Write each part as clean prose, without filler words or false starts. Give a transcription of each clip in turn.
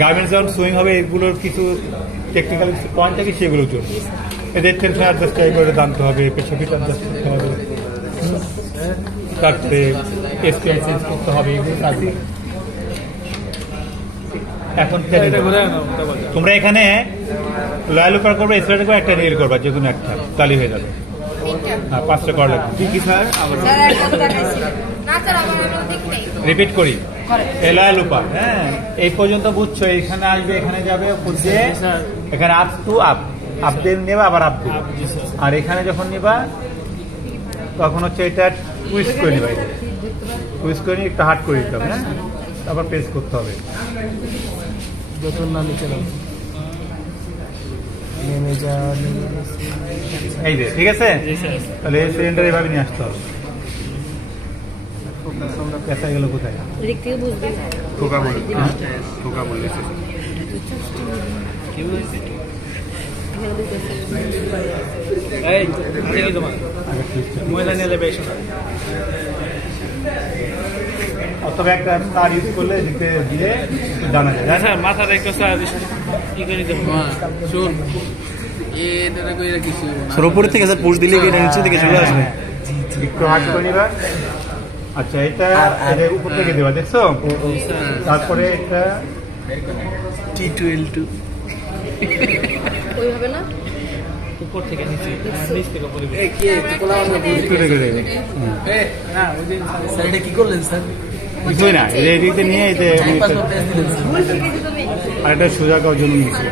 Garments যখন swing হবে এগুলোর কিছু টেকনিক্যাল পয়েন্ট থাকে সেগুলো চলবে। এদের টেনশন অ্যাডজাস্ট করে জানতে হবে, পেশাফিট অ্যাডজাস্ট করতে হবে, তারপরে এসপিআই চেঞ্জ করতে হবে, এগুলো আছে। এখন তোমরা এখানে লয়াল উপর করবে, এসপিআই করবে, একটা রিল করবা, যে কোনো একটা তালি হয়ে যাবে। হ্যাঁ, 5টা করা লাগবে। কি স্যার রিপিট করি, লয়াল উপর। হ্যাঁ, এই পর্যন্ত বুঝছো, এখানে আসবে, এখানে যাবে, বুঝছে এখানে আপ টু আপ, আপডেট নেবা, আবার আপডেট। আর এখানে যখন নিবা তখন হচ্ছে এটা টুইস্ট করে নিবা, টুইস্ট করে নিয়ে একটু হার্ড করে দিতে হবে। হ্যাঁ, তারপর প্রেস করতে হবে। এই যে ঠিক আছে, তাহলে এই সিলিন্ডার এইভাবে নিয়ে আসতে হবে। পেঁচা গেল কোথায়? ঠোকা বলে, ঠোকা বলে অথবা একটা তার ইউজ করলে দিতে দিয়ে জানা যায়। স্যার মাথাটা একটু উপরে থেকে স্যার পুশ দিলে নিচে থেকে চলে আসবে, একটু হার্ড করে নিবা। আচ্ছা, এটা উপর থেকে দেওয়া, দেখছো? তারপরে এটা T2L2 ওইভাবে না, উপর থেকে নিচে, নিচ থেকে উপরে। কি করলেন স্যার? কিছুই না, এদিকে নিয়ে এতে আর একটা সোজা করার জন্য নিয়েছি।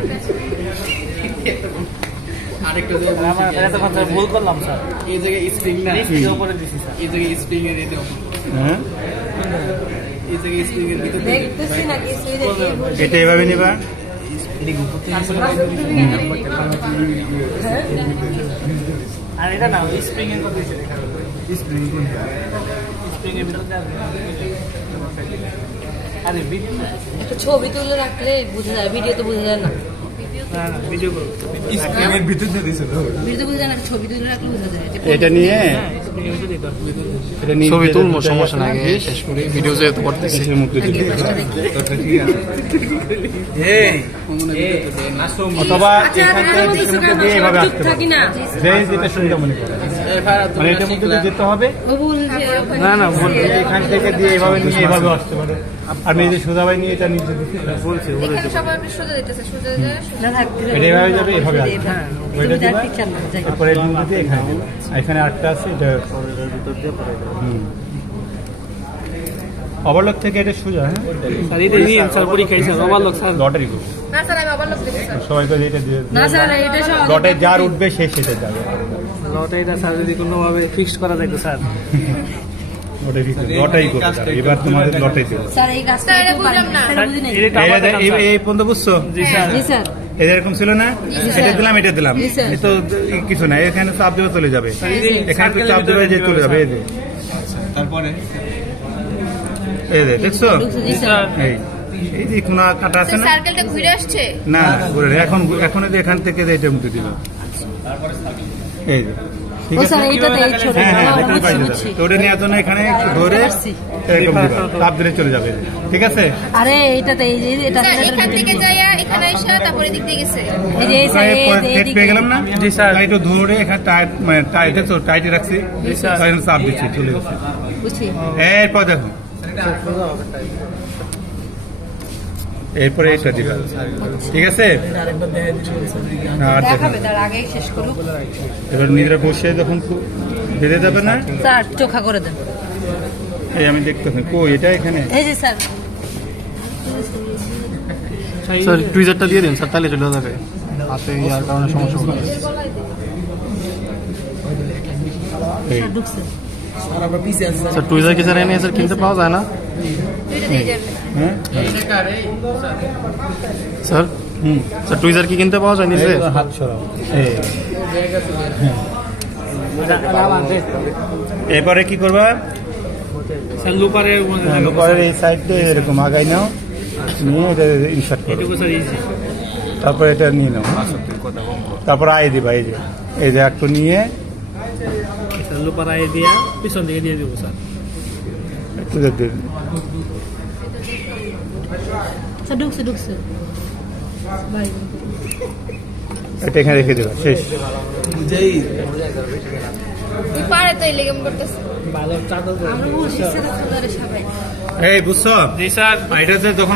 ভুল করলাম স্যার, এই জায়গায় স্প্রিং না, উপরে দিছি স্যার, এই জায়গায় স্প্রিং এর দিতে হবে। হ্যাঁ, এই জায়গায় স্প্রিং এর ভিতরে দেখতেছি না কি এটা এভাবে নিবা। আর এটা না স্প্রিং এর কথা দিছে, স্প্রিং স্প্রিং এর ভিতরে আরে ভিডিও একটা ছবি তুলে রাখলে বোঝা যায়, ভিডিও তো বোঝা যায় না। ভিডিও করো, স্প্রিং এর ভিতরে দিয়ে দিছে, ভিডিও বোঝা যায় না, ছবি তুলে রাখলে বোঝা যায়। এটা নিয়ে ছবি তুলবো, সমস্যা নাই, শেষ করে ভিডিও যেহেতু করতেছি। অথবা এখান থেকে দিয়ে এভাবে আসতে পারে, যেটা সুবিধা মনে করে, মানে এটার মধ্যে দিয়ে যেতে হবে না, না এখান থেকে দিয়ে এভাবে নিয়ে এভাবে আসতে পারে। আমি এই যে সোজা ভাই নিয়ে এটা নিচে দিচ্ছি, বলছি এটা এভাবে যাবে, এভাবে আসবে। ওইটা দিবা, এরপরে দিয়ে এখানে দেবে। এখানে আটটা আছে, এটা ওভারলক থেকে এটা সোজা। হ্যাঁ, লটারি করবে সবাই করে, এটা দিয়ে লটে যার উঠবে সে সেটা যাবে। লটারিটা স্যার যদি কোনোভাবে ফিক্সড করা যায় তো স্যার, লটারি করবে। এবার তোমাদের লটারি দেবে। এই পর্যন্ত বুঝছো? এরকম ছিল না, এটা দিলাম, এটা দিলাম, এই তো কিছু না, এখানে চাপ দেবে চলে যাবে, এখানে তো চাপ দেবে যে চলে যাবে। এই যে তারপরে এই যে দেখছো, এই যে কোনা কাটা আছে না, সার্কেলটা ঘুরে আসছে না ঘুরে, এখন এখান থেকে এটা মধ্যে দিল। এই যে ঠিক আছে, ওটা নেওয়ার জন্য এখানে ধরে এরকম দিবা, চাপ দিলে চলে যাবে। ঠিক আছে, আরে এইটাতে এই যে এটা এখান থেকে যাইয়া এখানে এসে তারপরে দিক দিয়ে গেছে, এই যে এই পেয়ে গেলাম না। জি স্যার, একটু ধরে এখানে টাইট, মানে টাইটে তো টাইটে রাখছি, তাই চাপ দিচ্ছি, চলে গেছে। বুঝছি, এরপর দেখো, এরপরে এটা দিবা। ঠিক আছে, আর দেখাবে, তার আগে শেষ করুক। এবার নিজেরা বসে যখন বেঁধে যাবে না, স্যার চোখা করে দেন। এই আমি দেখতে পাই কই এটা, এখানে এই যে স্যার, স্যার টুইজারটা দিয়ে দিন স্যার, তাহলে চলে যাবে হাতে, ইয়ার কারণে সমস্যা হবে। স্যার টুইজার কি স্যার এনে স্যার কিনতে পাওয়া যায় না? স্যার স্যার টুইজার কি কিনতে পাওয়া যায় নিচে? হাত সরাও। এরপরে কি করবা? লুপারের এই সাইডে এরকম আগাই নাও, নিয়ে এটা ইনসার্ট করো, তারপরে এটা নিয়ে নাও, তারপর আয় দিবা। এই যে একটু নিয়ে লুপার আয় দিয়া পিছন দিকে দিয়ে দেবো স্যার, একটু আচ্ছা ঢুকছে ভাই এটা এখানে রেখে দেবা, শেষ। পারে তো এলিগেম করতেছে আমরা বলছি সেটা সবাই এই বুঝছো? জি স্যার। এটা হচ্ছে যখন